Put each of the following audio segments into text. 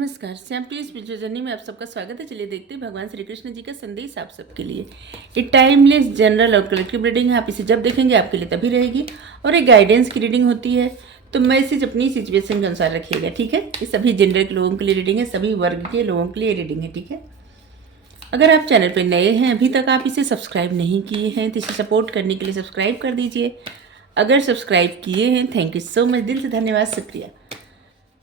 नमस्कार, श्यामप्रिय spiritual journey में आप सबका स्वागत है। चलिए देखते हैं भगवान श्री कृष्ण जी का संदेश आप सबके लिए। ये टाइमलेस जनरल और कलेक्टिव रीडिंग है। आप इसे जब देखेंगे आपके लिए तभी रहेगी। और एक गाइडेंस की रीडिंग होती है, तो मैसेज अपनी सिचुएशन के अनुसार रखिएगा, ठीक है। ये सभी जेंडर के लोगों के लिए रीडिंग है, सभी वर्ग के लोगों के लिए रीडिंग है, ठीक है। अगर आप चैनल पर नए हैं, अभी तक आप इसे सब्सक्राइब नहीं किए हैं, तो इसे सपोर्ट करने के लिए सब्सक्राइब कर दीजिए। अगर सब्सक्राइब किए हैं, थैंक यू सो मच, दिल से धन्यवाद, शुक्रिया।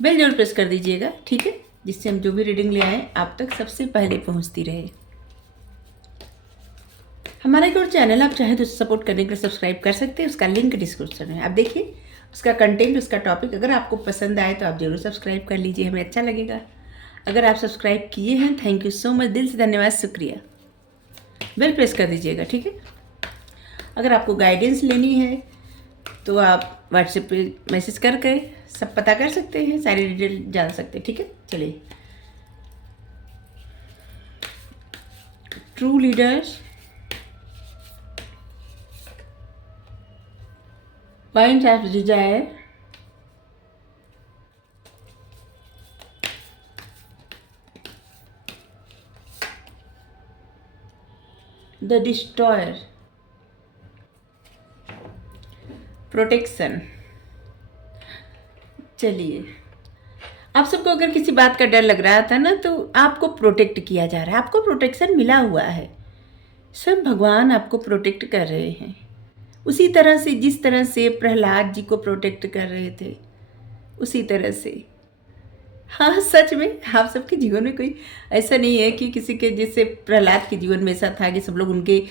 बेल जरूर प्रेस कर दीजिएगा, ठीक है, जिससे हम जो भी रीडिंग ले आए आप तक सबसे पहले पहुंचती रहे। हमारा एक और चैनल आप चाहे तो सपोर्ट करने के लिए सब्सक्राइब कर सकते हैं, उसका लिंक डिस्क्रिप्शन में। आप देखिए उसका कंटेंट, उसका टॉपिक अगर आपको पसंद आए तो आप जरूर सब्सक्राइब कर लीजिए, हमें अच्छा लगेगा। अगर आप सब्सक्राइब किए हैं, थैंक यू सो मच, दिल से धन्यवाद, शुक्रिया। बेल प्रेस कर दीजिएगा, ठीक है। अगर आपको गाइडेंस लेनी है तो आप व्हाट्सएप पे मैसेज करके सब पता कर सकते हैं, सारी डिटेल जान सकते हैं, ठीक है। चलिए, true leaders, points of desire, the destroyer, protection. चलिए, आप सबको अगर किसी बात का डर लग रहा था ना, तो आपको प्रोटेक्ट किया जा रहा है, आपको प्रोटेक्शन मिला हुआ है। सब भगवान आपको प्रोटेक्ट कर रहे हैं, उसी तरह से जिस तरह से प्रहलाद जी को प्रोटेक्ट कर रहे थे, उसी तरह से। हाँ, सच में आप सबके जीवन में कोई ऐसा नहीं है कि किसी के, जैसे प्रहलाद के जीवन में ऐसा था कि सब लोग उनके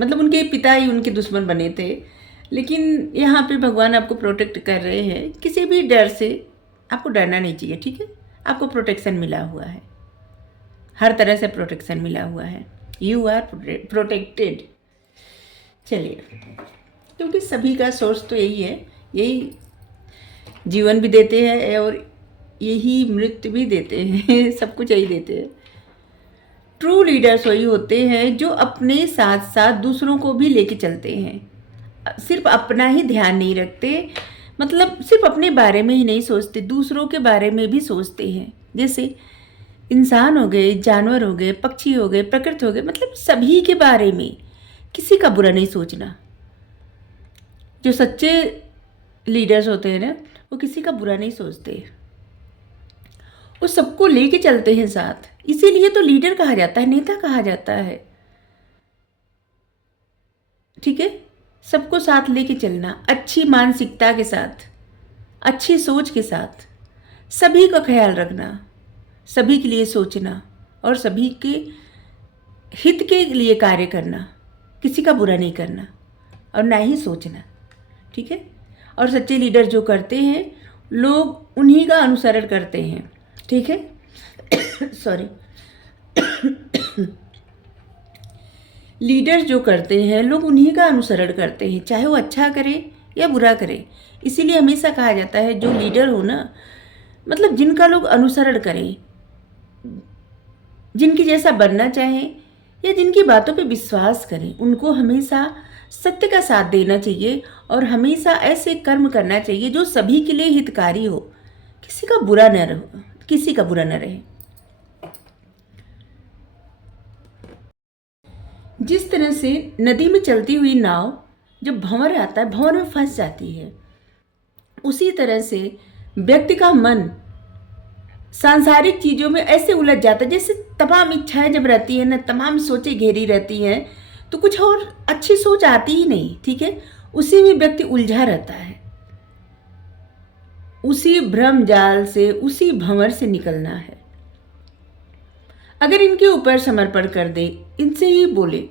मतलब उनके पिता ही उनके दुश्मन बने थे। लेकिन यहाँ पे भगवान आपको प्रोटेक्ट कर रहे हैं, किसी भी डर से आपको डरना नहीं चाहिए, ठीक है। आपको प्रोटेक्शन मिला हुआ है, हर तरह से प्रोटेक्शन मिला हुआ है, यू आर प्रोटेक्टेड। चलिए, क्योंकि सभी का सोर्स तो यही है, यही जीवन भी देते हैं और यही मृत्यु भी देते हैं सब कुछ यही देते हैं। ट्रू लीडर्स वही होते हैं जो अपने साथ साथ दूसरों को भी लेके चलते हैं, सिर्फ अपना ही ध्यान नहीं रखते, मतलब सिर्फ अपने बारे में ही नहीं सोचते, दूसरों के बारे में भी सोचते हैं। जैसे इंसान हो गए, जानवर हो गए, पक्षी हो गए, प्रकृति हो गए, मतलब सभी के बारे में, किसी का बुरा नहीं सोचना। जो सच्चे लीडर्स होते हैं ना, वो किसी का बुरा नहीं सोचते, वो सबको लेके चलते हैं साथ। इसीलिए तो लीडर कहा जाता है, नेता कहा जाता है, ठीक है। सबको साथ लेके चलना, अच्छी मानसिकता के साथ, अच्छी सोच के साथ, सभी का ख्याल रखना, सभी के लिए सोचना और सभी के हित के लिए कार्य करना, किसी का बुरा नहीं करना और ना ही सोचना, ठीक है। और सच्चे लीडर जो करते हैं, लोग उन्हीं का अनुसरण करते हैं, ठीक है सॉरी लीडर जो करते हैं, लोग उन्हीं का अनुसरण करते हैं, चाहे वो अच्छा करे या बुरा करे। इसीलिए हमेशा कहा जाता है जो लीडर हो ना, मतलब जिनका लोग अनुसरण करें, जिनकी जैसा बनना चाहें या जिनकी बातों पे विश्वास करें, उनको हमेशा सत्य का साथ देना चाहिए और हमेशा ऐसे कर्म करना चाहिए जो सभी के लिए हितकारी हो, किसी का बुरा न रहो, किसी का बुरा न रहे। जिस तरह से नदी में चलती हुई नाव जब भंवर आता है, भंवर में फंस जाती है, उसी तरह से व्यक्ति का मन सांसारिक चीज़ों में ऐसे उलझ जाता है, जैसे तमाम इच्छाएं जब रहती हैं ना, तमाम सोचें घेरी रहती हैं, तो कुछ और अच्छी सोच आती ही नहीं, ठीक है। उसी में व्यक्ति उलझा रहता है, उसी भ्रम जाल से, उसी भंवर से निकलना है। अगर इनके ऊपर समर्पण कर दे, इनसे ही बोले,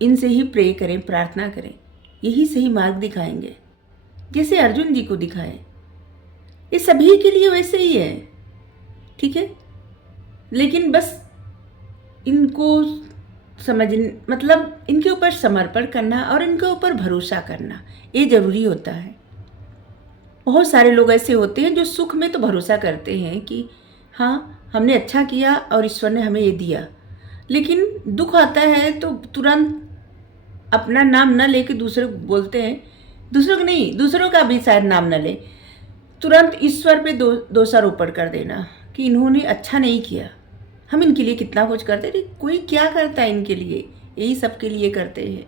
इनसे ही प्रे करें, प्रार्थना करें, यही सही मार्ग दिखाएंगे, जैसे अर्जुन जी को दिखाए। ये सभी के लिए वैसे ही है, ठीक है। लेकिन बस इनको समझ, मतलब इनके ऊपर समर्पण करना और इनके ऊपर भरोसा करना, ये जरूरी होता है। बहुत सारे लोग ऐसे होते हैं जो सुख में तो भरोसा करते हैं कि हाँ, हमने अच्छा किया और ईश्वर ने हमें ये दिया, लेकिन दुख आता है तो तुरंत अपना नाम न लेके दूसरे को बोलते हैं, दूसरों को नहीं, दूसरों का भी शायद नाम न ले, तुरंत ईश्वर पे दोषारोपण कर देना कि इन्होंने अच्छा नहीं किया, हम इनके लिए कितना कुछ करते थे, कोई क्या करता है इनके लिए, यही सबके लिए करते हैं।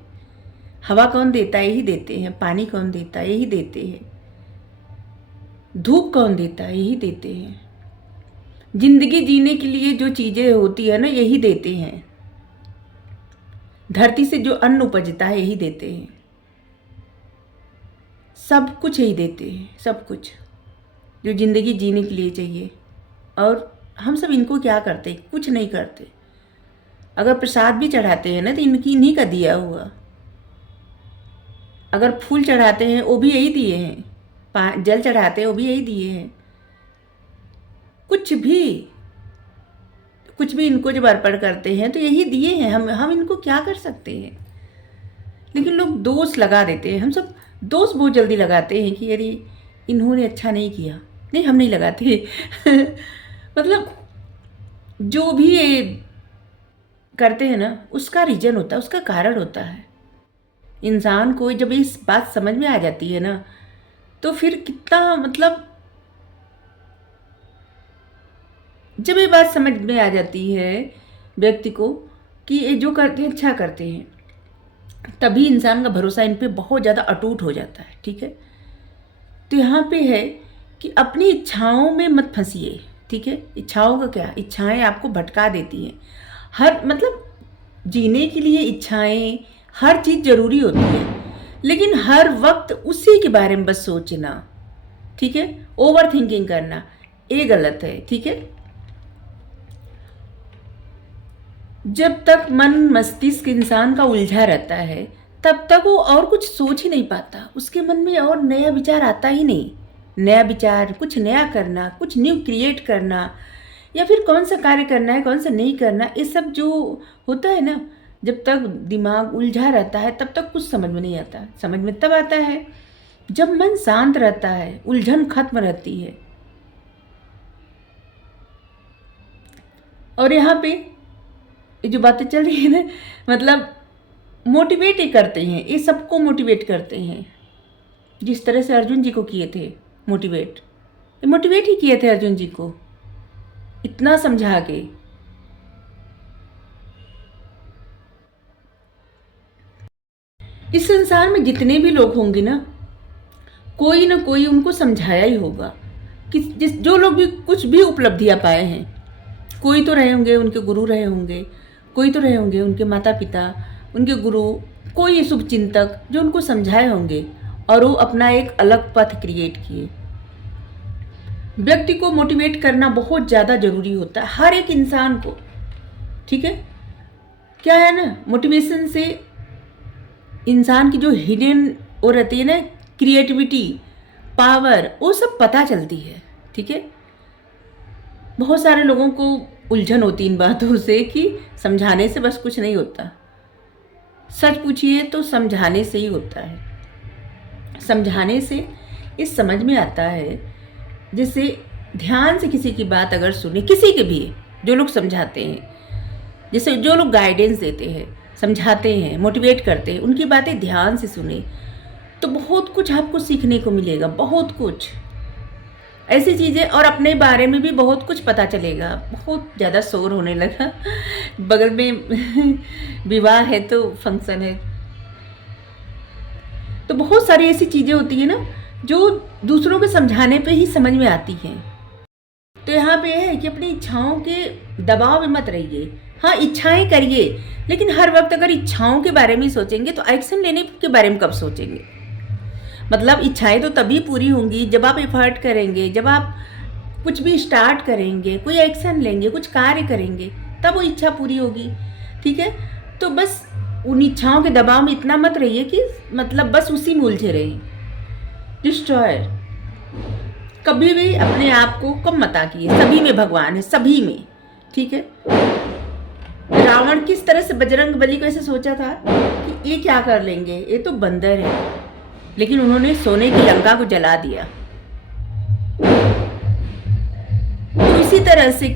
हवा कौन देता है, यही देते हैं। पानी कौन देता है, यही देते हैं। धूप कौन देता है, यही देते हैं। जिंदगी जीने के लिए जो चीज़ें होती है ना, यही देते हैं। धरती से जो अन्न उपजता है, यही देते हैं। सब कुछ यही देते हैं, सब कुछ जो जिंदगी जीने के लिए चाहिए। और हम सब इनको क्या करते, कुछ नहीं करते। अगर प्रसाद भी चढ़ाते हैं ना, तो इन्हीं का दिया हुआ। अगर फूल चढ़ाते हैं, वो भी यही दिए हैं। जल चढ़ाते हैं, वो भी यही दिए हैं। कुछ भी इनको जब अर्पण करते हैं तो यही दिए हैं। हम इनको क्या कर सकते हैं। लेकिन लोग दोष लगा देते हैं। हम सब दोष बहुत जल्दी लगाते हैं कि अरे इन्होंने अच्छा नहीं किया। नहीं, हम नहीं लगाते। मतलब जो भी ये करते हैं ना, उसका रीजन होता है, उसका कारण होता है। इंसान को जब इस बात समझ में आ जाती है ना, तो फिर कितना, मतलब जब ये बात समझ में आ जाती है व्यक्ति को कि ये जो करते हैं अच्छा करते हैं, तभी इंसान का भरोसा इन पे बहुत ज़्यादा अटूट हो जाता है। ठीक है, तो यहाँ पे है कि अपनी इच्छाओं में मत फंसिए। ठीक है, इच्छाओं का क्या, इच्छाएं आपको भटका देती हैं। मतलब जीने के लिए इच्छाएं, हर चीज़ ज़रूरी होती है, लेकिन हर वक्त उसी के बारे में बस सोचना, ठीक है, ओवर थिंकिंग करना, ये गलत है। ठीक है, जब तक मन मस्तिष्क इंसान का उलझा रहता है, तब तक वो और कुछ सोच ही नहीं पाता। उसके मन में और नया विचार आता ही नहीं। नया विचार, कुछ नया करना, कुछ न्यू क्रिएट करना, या फिर कौन सा कार्य करना है, कौन सा नहीं करना, ये सब जो होता है ना, जब तक दिमाग उलझा रहता है तब तक कुछ समझ में नहीं आता। समझ में तब आता है जब मन शांत रहता है, उलझन खत्म रहती है। और यहाँ पे ये जो बातें चल रही है ना, मतलब मोटिवेट ही करते हैं, ये सबको मोटिवेट करते हैं। जिस तरह से अर्जुन जी को किए थे मोटिवेट ही किए थे अर्जुन जी को, इतना समझा के। इस संसार में जितने भी लोग होंगे ना कोई उनको समझाया ही होगा कि जो लोग भी कुछ भी उपलब्धियां पाए हैं, कोई तो रहे होंगे उनके गुरु रहे होंगे, कोई तो रहे होंगे उनके माता पिता, उनके गुरु, कोई शुभ चिंतक जो उनको समझाए होंगे, और वो अपना एक अलग पथ क्रिएट किए। व्यक्ति को मोटिवेट करना बहुत ज़्यादा जरूरी होता है, हर एक इंसान को। ठीक है, क्या है ना, मोटिवेशन से इंसान की जो हिडन वो रहती है ना, क्रिएटिविटी, पावर, वो सब पता चलती है। ठीक है, बहुत सारे लोगों को उलझन होती इन बातों से कि समझाने से बस कुछ नहीं होता। सच पूछिए तो समझाने से ही होता है। समझाने से इस समझ में आता है, जैसे ध्यान से किसी की बात अगर सुने, किसी के भी, जो लोग समझाते हैं, जैसे जो लोग गाइडेंस देते हैं, समझाते हैं, मोटिवेट करते हैं, उनकी बातें ध्यान से सुने तो बहुत कुछ आपको सीखने को मिलेगा, बहुत कुछ ऐसी चीज़ें, और अपने बारे में भी बहुत कुछ पता चलेगा। बहुत ज़्यादा शोर होने लगा, बगल में विवाह है तो फंक्शन है, तो बहुत सारी ऐसी चीज़ें होती है ना जो दूसरों को समझाने पे ही समझ में आती हैं। तो यहाँ पे है कि अपनी इच्छाओं के दबाव में मत रहिए। हाँ, इच्छाएं करिए, लेकिन हर वक्त अगर इच्छाओं के बारे में सोचेंगे तो एक्शन लेने के बारे में कब सोचेंगे। मतलब इच्छाएं तो तभी पूरी होंगी जब आप एफर्ट करेंगे, जब आप कुछ भी स्टार्ट करेंगे, कोई एक्शन लेंगे, कुछ कार्य करेंगे, तब वो इच्छा पूरी होगी। ठीक है, तो बस उन इच्छाओं के दबाव में इतना मत रहिए कि मतलब बस उसी में उलझे रहिए। डिस्ट्रॉयर, कभी भी अपने आप को कम मत आकिए। सभी में भगवान है, सभी में। ठीक है, रावण किस तरह से बजरंग बली को ऐसे सोचा था कि ये क्या कर लेंगे, ये तो बंदर है, लेकिन उन्होंने सोने की लंका को जला दिया। तो इसी तरह से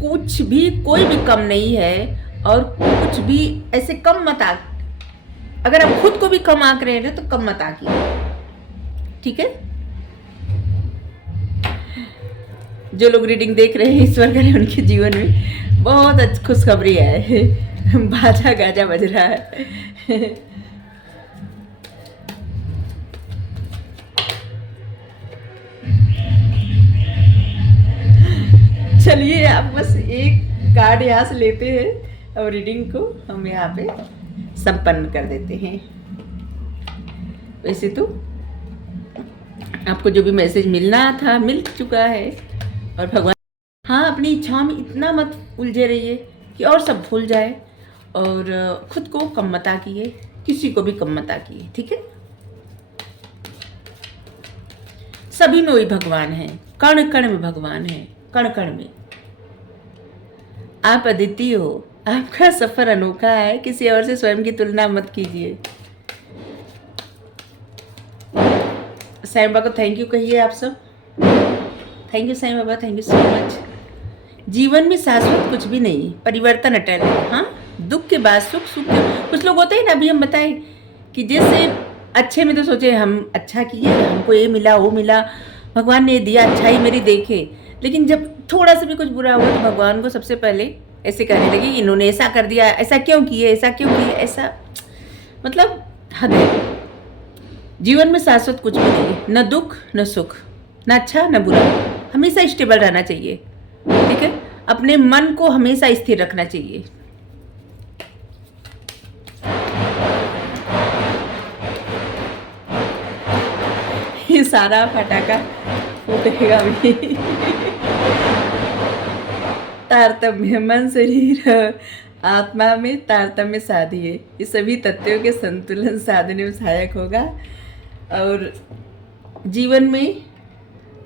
कुछ भी, कोई भी कम नहीं है, और कुछ भी ऐसे कम मत आक। अगर आप खुद को भी कम आंक रहे हैं तो कम मत आकिए। ठीक है, जो लोग रीडिंग देख रहे हैं, ईश्वर करे उनके जीवन में बहुत खुशखबरी है। बाजा गाजा बज रहा है। चलिए आप बस एक कार्ड यहाँ से लेते हैं और रीडिंग को हम यहाँ पे संपन्न कर देते हैं। वैसे तो आपको जो भी मैसेज मिलना था मिल चुका है। और भगवान, हाँ, अपनी इच्छाओं में इतना मत उलझे रहिए कि और सब भूल जाए, और खुद को कम मत आकिए, किसी को भी कम मत आकिए, ठीक है। सभी में वही भगवान है, कण कण में भगवान है, कण कण में। आप अद्वितीय हो, आपका सफर अनोखा है, किसी और से स्वयं की तुलना मत कीजिए। साईं बाबा को थैंक यू कहिए आप सब। Thank you Sai Baba, thank you so much. जीवन में शाश्वत कुछ भी नहीं, परिवर्तन अटल है। हाँ, दुख के बाद सुख, सुख के कुछ लोग होते हैं ना, अभी हम बताएं कि जैसे अच्छे में तो सोचे हम अच्छा किए, हमको ये मिला वो मिला, भगवान ने दिया, अच्छाई मेरी देखे, लेकिन जब थोड़ा सा भी कुछ बुरा हुआ तो भगवान को सबसे पहले ऐसे कहने लगे, इन्होंने ऐसा कर दिया, ऐसा क्यों किए, ऐसा क्यों किए, ऐसा मतलब हद है। जीवन में शाश्वत कुछ भी नहीं, न दुख न सुख, न अच्छा न बुरा, हमेशा स्टेबल रहना चाहिए, ठीक है। अपने मन को हमेशा स्थिर रखना चाहिए। ये सारा पटाखा फूटेगा भी। तारतम्य, मन शरीर आत्मा में तारतम्य साधिए, ये सभी तत्वों के संतुलन साधने में सहायक होगा। और जीवन में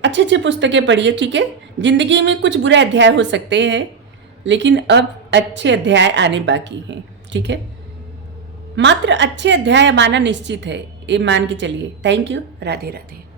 अच्छे अच्छे पुस्तकें पढ़िए, ठीक है। जिंदगी में कुछ बुरे अध्याय हो सकते हैं, लेकिन अब अच्छे अध्याय आने बाकी हैं, ठीक है। मात्र अच्छे अध्याय आना निश्चित है, ये मान के चलिए। Thank you. राधे राधे।